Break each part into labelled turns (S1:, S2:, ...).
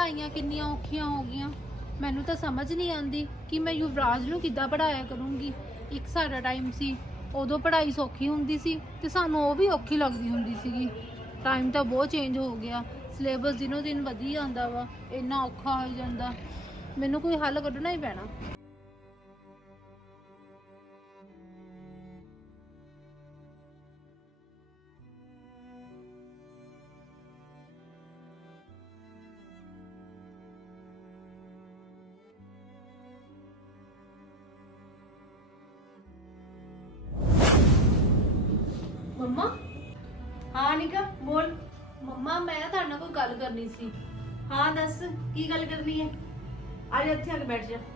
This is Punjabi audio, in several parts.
S1: ਪੜ੍ਹਾਈਆਂ ਕਿੰਨੀਆਂ ਔਖੀਆਂ ਹੋ ਗਈਆਂ। ਮੈਨੂੰ ਤਾਂ ਸਮਝ ਨਹੀਂ ਆਉਂਦੀ ਕਿ ਮੈਂ ਯੁਵਰਾਜ ਨੂੰ ਕਿੱਦਾਂ ਪੜ੍ਹਾਇਆ ਕਰੂੰਗੀ। ਇੱਕ ਸਾਡਾ ਟਾਈਮ ਸੀ, ਉਦੋਂ ਪੜ੍ਹਾਈ ਸੌਖੀ ਹੁੰਦੀ ਸੀ ਤੇ ਸਾਨੂੰ ਉਹ ਵੀ ਔਖੀ ਲੱਗਦੀ ਹੁੰਦੀ ਸੀਗੀ। ਟਾਈਮ ਤਾਂ ਬਹੁਤ ਚੇਂਜ ਹੋ ਗਿਆ, ਸਿਲੇਬਸ ਦਿਨੋਂ ਦਿਨ ਵਧੀ ਜਾਂਦਾ ਵਾ, ਇੰਨਾ ਔਖਾ ਹੋ ਜਾਂਦਾ। ਮੈਨੂੰ ਕੋਈ ਹੱਲ ਕੱਢਣਾ ਹੀ ਪੈਣਾ। ਮੰਮਾ।
S2: हाँ निका बोल।
S1: ਮੰਮਾ ਮੈਂ ਤੁਹਾਡੇ ਨਾਲ ਕੋਈ ਗੱਲ ਕਰਨੀ ਸੀ।
S2: हाँ दस की गल करनी है? आज इत्थे आके बैठ जा।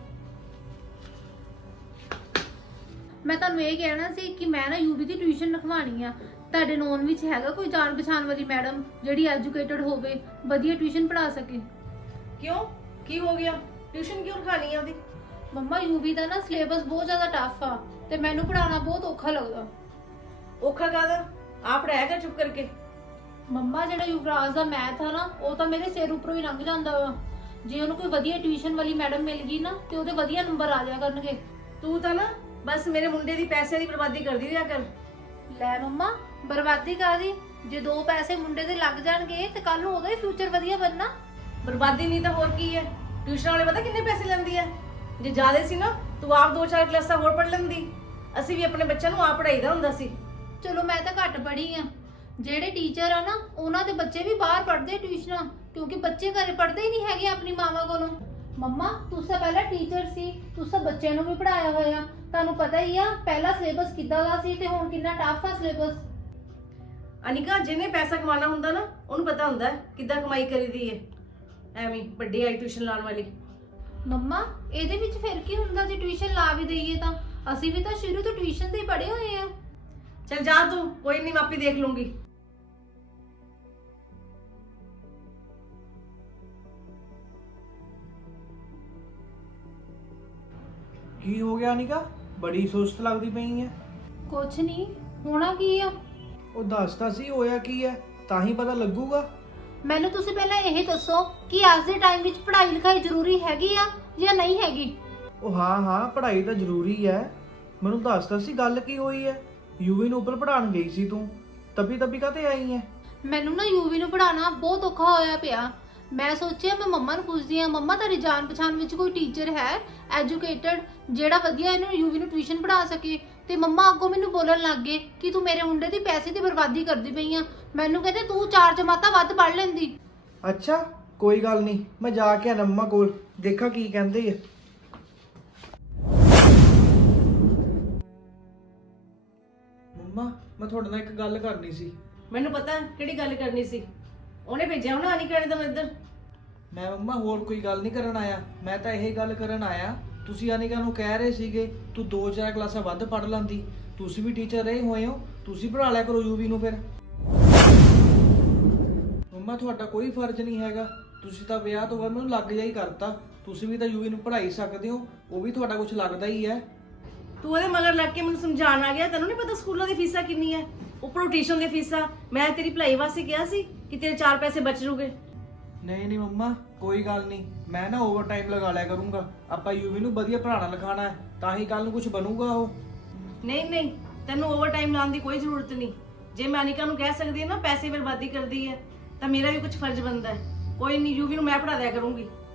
S1: ਮੈਂ ਤੁਹਾਨੂੰ ਇਹ ਕਹਿਣਾ ਸੀ ਕਿ ਮੈਂ ਨਾ ਯੂਵੀ ਦੀ ਟਿਊਸ਼ਨ ਰਖਵਾਣੀ ਆ। ਤੁਹਾਡੇ ਨੋਨ ਵਿੱਚ ਹੈਗਾ ਕੋਈ ਜਾਣ ਪਛਾਣ ਵਾਲੀ ਮੈਡਮ ਜਿਹੜੀ ਐਜੂਕੇਟਡ ਹੋਵੇ, ਵਧੀਆ ਟਿਊਸ਼ਨ ਪੜ੍ਹਾ ਸਕੇ?
S2: क्यों की हो गया? ट्यूशन क्यों रखानी है?
S1: ਮੰਮਾ ਯੂਵੀ ਦਾ ਨਾ ਸਿਲੇਬਸ ਬਹੁਤ ਜ਼ਿਆਦਾ ਟਫ ਆ ਤੇ ਮੈਨੂੰ ਪੜ੍ਹਾਉਣਾ ਬਹੁਤ ਔਖਾ ਲੱਗਦਾ।
S2: औखा कादा आप पढ़ाया कर चुप करके।
S1: ਮੰਮਾ ਜਿਹੜਾ ਯੁਵਰਾਜ ਦਾ ਮੈਥ ਆ ਨਾ, ਉਹ ਤਾਂ ਮੇਰੇ ਸਿਰ ਉੱਪਰੋਂ ਹੀ ਲੰਘ ਜਾਂਦਾ ਵਾ। ਜੇ ਉਹਨੂੰ ਕੋਈ ਵਧੀਆ ਟਿਊਸ਼ਨ ਵਾਲੀ ਮੈਡਮ ਮਿਲ ਗਈ ਨਾ ਤੇ ਉਹਦੇ ਵਧੀਆ ਨੰਬਰ ਆ ਜਾਇਆ ਕਰਨਗੇ।
S2: तू तो ना बस मेरे मुंडे दी पैसे दी बर्बादी कर दी रहा कर।
S1: ਲੈ ਮੰਮਾ, ਬਰਬਾਦੀ ਕਾਦੀ? ਜੇ ਦੋ ਪੈਸੇ ਮੁੰਡੇ ਦੇ ਲੱਗ ਜਾਣਗੇ ਤੇ ਕੱਲ ਨੂੰ ਉਹਦਾ ਹੀ ਫਿਊਚਰ ਵਧੀਆ ਬਣਨਾ।
S2: बर्बादी नहीं तो होर की है। ट्यूशन वाले पता कितने पैसे लेंदी है? जे ज्यादा सी ना तू आप 2-4 क्लासां होर पढ़ लेंदी। ਅਸੀਂ ਵੀ ਆਪਣੇ ਬੱਚਿਆਂ ਨੂੰ ਆਪ ਪੜਾਈਦਾ ਹੁੰਦਾ ਸੀ।
S1: ਚਲੋ ਮੈਂ ਤਾਂ ਘੱਟ ਪੜ੍ਹੀ ਆ। ਜਿਹੜੇ ਟੀਚਰ ਆ ਨਾ ਉਹਨਾਂ ਦੇ ਬੱਚੇ ਵੀ ਬਾਹਰ ਪੜ੍ਹਦੇ ਟਿਊਸ਼ਨਾਂ, ਕਿਉਂਕਿ ਬੱਚੇ ਘਰੇ ਪੜ੍ਹਦੇ ਹੀ ਨਹੀਂ ਹੈਗੇ ਆਪਣੀ ਮਾਵਾਂ ਕੋਲੋਂ। ਮੰਮਾ ਤੁਸੀਂ ਪਹਿਲਾਂ ਟੀਚਰ ਸੀ, ਤੁਸੀਂ ਬੱਚਿਆਂ ਨੂੰ ਵੀ ਪੜ੍ਹਾਇਆ ਹੋਇਆ, ਤੁਹਾਨੂੰ ਪਤਾ ਹੀ ਆ ਪਹਿਲਾ ਸਿਲੇਬਸ ਕਿੱਦਾਂ ਦਾ ਸੀ ਤੇ ਹੁਣ ਕਿੰਨਾ ਟਫ ਆ ਸਿਲੇਬਸ।
S2: ਅਨਿਕਾ ਜਿਹਨੇ ਪੈਸਾ ਕਮਾਉਣਾ ਹੁੰਦਾ ਨਾ ਉਹਨੂੰ ਪਤਾ ਹੁੰਦਾ ਕਿੱਦਾਂ ਕਮਾਈ ਕਰੀਦੀ ਹੈ। ਐਵੇਂ ਵੱਡੀ ਆਈ ਟਿਊਸ਼ਨ ਲਾਉਣ ਵਾਲੀ।
S1: ਮੰਮਾ ਇਹਦੇ ਵਿੱਚ ਫਿਰ ਕੀ ਹੁੰਦਾ ਜੇ ਟਿਊਸ਼ਨ ਲਾ ਵੀ ਦਈਏ ਤਾਂ? ਅਸੀਂ ਵੀ ਤਾਂ ਸ਼ੁਰੂ ਤੋਂ ਟਿਊਸ਼ਨ ਤੇ ਹੀ ਪੜ੍ਹੇ ਹੋਏ ਆ।
S2: चल जा तू, कोई नहीं मापी देख लूंगी।
S3: ਕੀ ਹੋ ਗਿਆ ਨਿਕਾ? ਬੜੀ ਸੁਸਤ ਲੱਗਦੀ ਪਈ ਐ।
S1: ਕੁਛ ਨਹੀਂ ਹੋਣਾ ਕੀ ਆ।
S3: ਉਹ ਦੱਸਦਾ ਸੀ ਹੋਇਆ ਕੀ ਐ, ਤਾਂ ਹੀ ਪਤਾ ਲੱਗੂਗਾ।
S1: ਮੈਨੂੰ ਤੁਸੀਂ ਪਹਿਲਾਂ ਇਹ ਦੱਸੋ ਕਿ ਅੱਜ ਦੇ ਟਾਈਮ ਵਿੱਚ ਪੜ੍ਹਾਈ ਲਿਖਾਈ ਜ਼ਰੂਰੀ ਹੈਗੀ ਆ ਜਾਂ ਨਹੀਂ ਹੈਗੀ?
S3: ਉਹ ਹਾਂ ਪੜ੍ਹਾਈ ਤਾਂ ਜ਼ਰੂਰੀ ਐ। ਮੈਨੂੰ ਦੱਸਦਾ ਸੀ ਗੱਲ ਕੀ ਹੋਈ ਐ। ਯੂਵੀ ਨੂੰ ਉੱਪਰ ਪੜਾਉਣ ਗਈ ਸੀ ਤੂੰ, ਤੱਬੀ ਕਾਤੇ ਆਈ ਐ?
S1: ਮੈਨੂੰ ਨਾ ਯੂਵੀ ਨੂੰ ਪੜ੍ਹਾਉਣਾ ਬਹੁਤ ਔਖਾ ਹੋਇਆ ਪਿਆ। ਮੈਂ ਸੋਚਿਆ ਮੈਂ ਮੰਮਾ ਨੂੰ ਪੁੱਛਦੀ ਆ, ਮੰਮਾ ਤੁਹਾਡੀ ਜਾਣ ਪਛਾਣ ਵਿੱਚ ਕੋਈ ਟੀਚਰ ਹੈ ਐਜੂਕੇਟਡ ਜਿਹੜਾ ਵਧੀਆ ਇਹਨੂੰ ਯੂਵੀ ਨੂੰ ਟਿਊਸ਼ਨ ਪੜ੍ਹਾ ਸਕੇ? ਤੇ ਮੰਮਾ ਅੱਗੋਂ ਮੈਨੂੰ ਬੋਲਣ ਲੱਗ ਗਏ ਕਿ ਤੂੰ ਮੇਰੇ ਮੁੰਡੇ ਦੀ ਪੈਸੇ ਦੀ ਬਰਬਾਦੀ ਕਰਦੀ ਪਈ ਆ। ਮੈਨੂੰ ਕਹਿੰਦੇ ਤੂੰ 4 ਜਮਾਤਾਂ ਵੱਧ ਪੜ੍ਹ ਲੈਂਦੀ।
S3: ਅੱਛਾ ਕੋਈ ਗੱਲ ਨਹੀਂ, ਮੈਂ ਜਾ ਕੇ ਆਣਾ ਮੰਮਾ ਕੋਲ, ਦੇਖਾਂ ਕੀ ਕਹਿੰਦੇ ਆ। ਮੰਮਾ ਮੈਂ ਤੁਹਾਡੇ ਨਾਲ ਇੱਕ ਗੱਲ ਕਰਨੀ ਸੀ।
S2: ਮੈਨੂੰ ਪਤਾ ਕਿਹੜੀ ਗੱਲ ਕਰਨੀ ਸੀ। ਉਹਨੇ ਭੇਜਿਆ ਹੋਣਾ ਅਨਿਕਾ ਨੇ ਤਾਂ ਇੱਧਰ।
S3: ਮੈਂ ਮੰਮਾ ਹੋਰ ਕੋਈ ਗੱਲ ਨਹੀਂ ਕਰਨ ਆਇਆ, ਮੈਂ ਤਾਂ ਇਹ ਗੱਲ ਕਰਨ ਆਇਆ ਤੁਸੀਂ ਅਨਿਕਾ ਨੂੰ ਕਹਿ ਰਹੇ ਸੀਗੇ ਤੂੰ 2-4 ਕਲਾਸਾਂ ਵੱਧ ਪੜ੍ਹ ਲੈਂਦੀ। ਤੁਸੀਂ ਵੀ ਟੀਚਰ ਰਹੇ ਹੋਏ ਹੋ, ਤੁਸੀਂ ਪੜ੍ਹਾ ਲਿਆ ਕਰੋ ਯੂਵੀ ਨੂੰ। ਫਿਰ ਮੰਮਾ ਤੁਹਾਡਾ ਕੋਈ ਫਰਜ਼ ਨਹੀਂ ਹੈਗਾ, ਤੁਸੀਂ ਤਾਂ ਵਿਆਹ ਤੋਂ ਬਾਅਦ ਮੈਨੂੰ ਲੱਗ ਜਾਈ ਕਰਤਾ। ਤੁਸੀਂ ਵੀ ਤਾਂ ਯੂਵੀ ਨੂੰ ਪੜ੍ਹਾਈ ਸਕਦੇ ਹੋ, ਉਹ ਵੀ ਤੁਹਾਡਾ ਕੁਝ ਲੱਗਦਾ ਹੀ ਹੈ।
S2: ਤੂੰ ਉਹਦੇ ਮਗਰ ਲੱਗ ਕੇ ਮੈਨੂੰ ਸਮਝਾਉਣ ਆ ਗਿਆ। ਤੈਨੂੰ ਨਹੀਂ ਪਤਾ ਸਕੂਲਾਂ ਦੀ ਫੀਸਾਂ ਕਿੰਨੀ ਹੈ, ਉੱਪਰੋਂ ਟਿਊਸ਼ਨ ਦੀ ਫੀਸਾਂ। ਮੈਂ ਤੇਰੀ ਭਲਾਈ ਵਾਸਤੇ ਕਿਹਾ ਸੀ ਕਿ ਤੇਰੇ 4 ਪੈਸੇ ਬਚ ਜੂਗੇ।
S3: ਨਹੀਂ ਮੰਮਾ ਕੋਈ ਗੱਲ ਨਹੀਂ, ਮੈਂ ਨਾ ਓਵਰ ਟਾਈਮ ਲਗਾ ਲਿਆ ਕਰੂੰਗਾ। ਆਪਾਂ ਯੂਵੀ ਨੂੰ ਵਧੀਆ ਪੜ੍ਹਾਉਣਾ ਲਿਖਾਉਣਾ ਹੈ, ਤਾਂ ਹੀ ਕੱਲ ਨੂੰ ਕੁਝ ਬਣੂਗਾ ਉਹ।
S2: ਨਹੀਂ ਤੈਨੂੰ ਓਵਰ ਟਾਈਮ ਲਾਉਣ ਦੀ ਕੋਈ ਜ਼ਰੂਰਤ ਨਹੀਂ। ਜੇ ਮੈਂ ਅਨਿਕਾ ਨੂੰ ਕਹਿ ਸਕਦੀ ਹਾਂ ਨਾ ਪੈਸੇ ਬਰਬਾਦੀ ਕਰਦੀ ਹੈ, ਤਾਂ ਮੇਰਾ ਵੀ ਕੁਝ ਫਰਜ਼ ਬਣਦਾ ਹੈ। ਕੋਈ ਨਹੀਂ, ਯੂਵੀ ਨੂੰ ਮੈਂ ਪੜ੍ਹਾ ਦਿਆ ਕਰੂੰਗੀ।